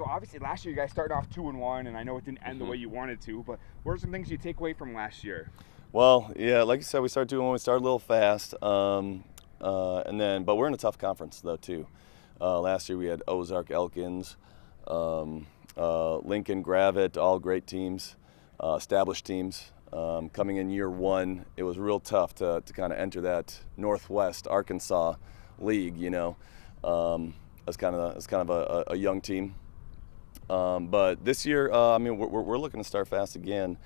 So obviously last year you guys started off 2-1, and I know it didn't end the way you wanted to, but what are some things you take away from last year? Well, yeah, like you said, we started doing when we started a little fast, but we're in a tough conference though too. Last year we had Ozark, Elkins, Lincoln, Gravette, all great teams, established teams. Coming in year one, it was real tough to kind of enter that Northwest Arkansas league. As kind of a young team. But this year, I mean, we're looking to start fast again.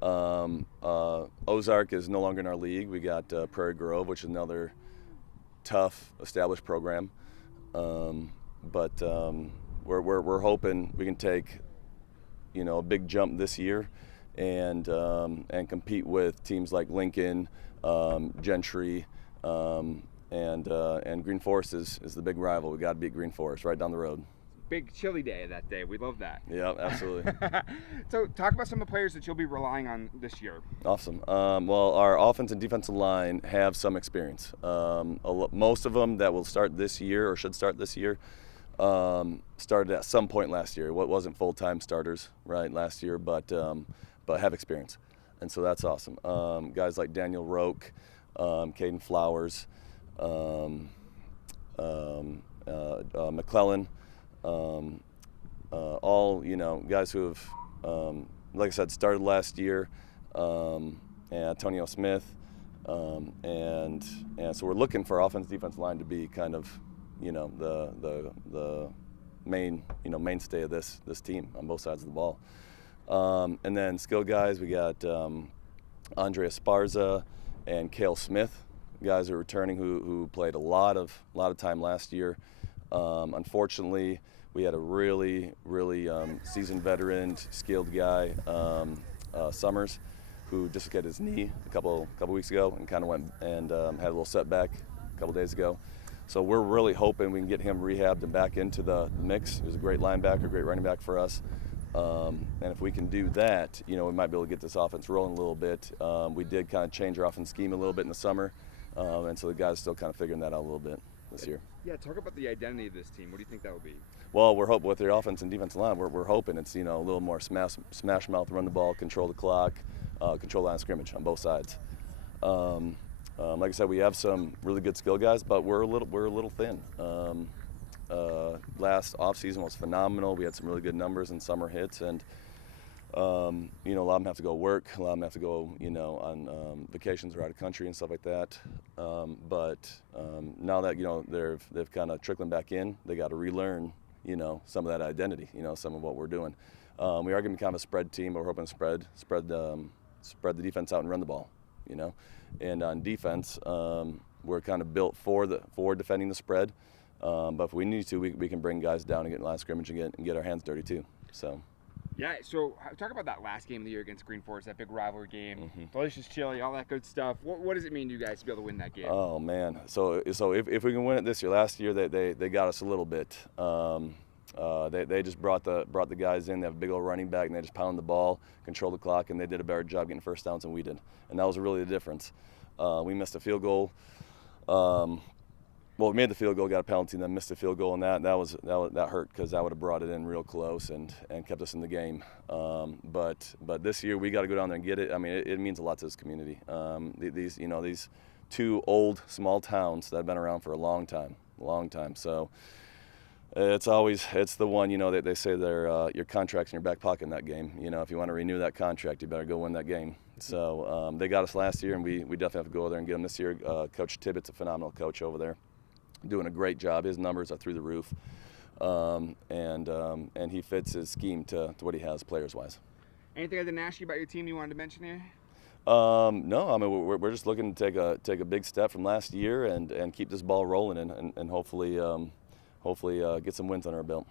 Ozark is no longer in our league. We got Prairie Grove, which is another tough, established program. We're hoping we can take, a big jump this year, and compete with teams like Lincoln, Gentry, and Green Forest is the big rival. We got to beat Green Forest right down the road. Big chilly day that day. We love that. Yeah, absolutely. So talk about some of the players that you'll be relying on this year. Awesome. Well, our offense and defensive line have some experience. Most of them that will start this year or should start this year started at some point last year. What wasn't full-time starters last year, but have experience, and so that's awesome. Guys like Daniel Roque, Caden Flowers, McClellan. All guys who have, like I said, started last year, and Antonio Smith, and so we're looking for offense defense line to be kind of, the mainstay of this team on both sides of the ball, and then skill guys, we got Andre Esparza and Cale Smith, guys who are returning who played a lot of time last year. Unfortunately, we had a really seasoned veteran, skilled guy, Summers, who just got his knee a couple weeks ago and kind of went and had a little setback a couple days ago. So we're really hoping we can get him rehabbed and back into the mix. He was a great linebacker, great running back for us. And if we can do that, we might be able to get this offense rolling a little bit. We did kind of change our offense scheme a little bit in the summer, and so the guys are still kind of figuring that out a little bit this year. Yeah, talk about the identity of this team. What do you think that will be? Well, we're hoping with their offense and defensive line, we're hoping it's a little more smash mouth, run the ball, control the clock, control line of scrimmage on both sides. Like I said, we have some really good skill guys, but we're a little thin. Last offseason was phenomenal. We had some really good numbers and summer hits, and a lot of them have to go work. A lot of them have to go, on vacations or out of country and stuff like that. But now that they've kind of trickling back in, they got to relearn, some of that identity, some of what we're doing. We are going to be kind of a spread team, but we're hoping to spread the defense out and run the ball, And on defense, we're kind of built for defending the spread. But if we need to, we can bring guys down and get in the line of scrimmage and get our hands dirty too. So. Yeah, so talk about that last game of the year against Green Forest, that big rivalry game, Mm-hmm. delicious chili, all that good stuff. What does it mean to you guys to be able to win that game? Oh man, so if we can win it this year, last year they got us a little bit. They just brought the guys in. They have a big old running back, and they just pounded the ball, controlled the clock, and they did a better job getting first downs than we did. And that was really the difference. We missed a field goal. Well, we made the field goal, got a penalty, and then missed the field goal, and that hurt because that would have brought it in real close and kept us in the game. But this year we got to go down there and get it. I mean, it means a lot to this community. These two old small towns that have been around for a long time. So it's the one, they say your contract's in your back pocket in that game. If you want to renew that contract, you better go win that game. So they got us last year, and we definitely have to go over there and get them this year. Coach Tippett's a phenomenal coach over there, doing a great job. His numbers are through the roof, and he fits his scheme to what he has players-wise. Anything I didn't ask you about your team you wanted to mention here? No, I mean we're just looking to take a big step from last year and keep this ball rolling and hopefully get some wins on our belt.